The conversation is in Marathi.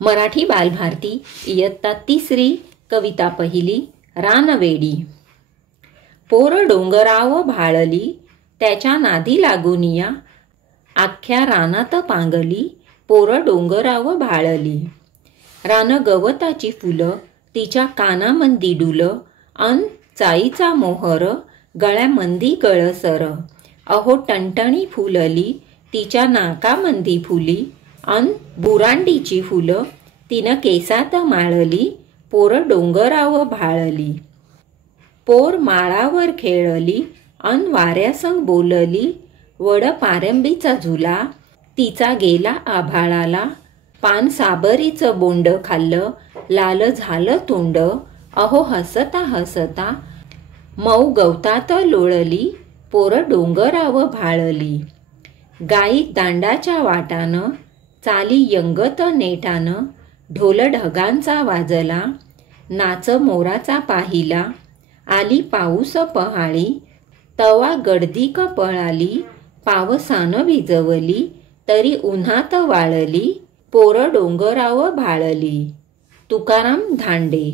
मराठी बालभारती इयत्ता तिसरी कविता पहिली रानवेडी। पोर डोंगराव भाळली त्याच्या नादी लागुनिया, आख्या रानात पांगली पोर डोंगराव भाळली। रान गवताची फुलं तिच्या कानामंदी डुल, अन चाईचा मोहर गळ्यामंदी गळसर। अहो टणटणी फुलली तिच्या नाकामंदी फुली, अन बुरांडीची फुलं तिनं केसात माळली पोर डोंगराव भाळली। पोर माळावर खेळली अन वाऱ्यासंग बोलली, वड पारंबीचा झुला तिचा गेला आभाळाला। पान साबरीचं बोंड खाल्लं लाल झालं तोंड, अहो हसता हसता मऊ गवतात लोळली पोर डोंगराव भाळली। गाई दांडाच्या वाटानं चाली यंगत नेटानं, ढोल ढगांचा वाजला नाच मोराचा पाहिला। आली पाऊस पहाळी तवा गडदिक पळाली, पावसानं भिजवली तरी उन्हात वाळली पोर डोंगराव भाळली। तुकाराम धांडे।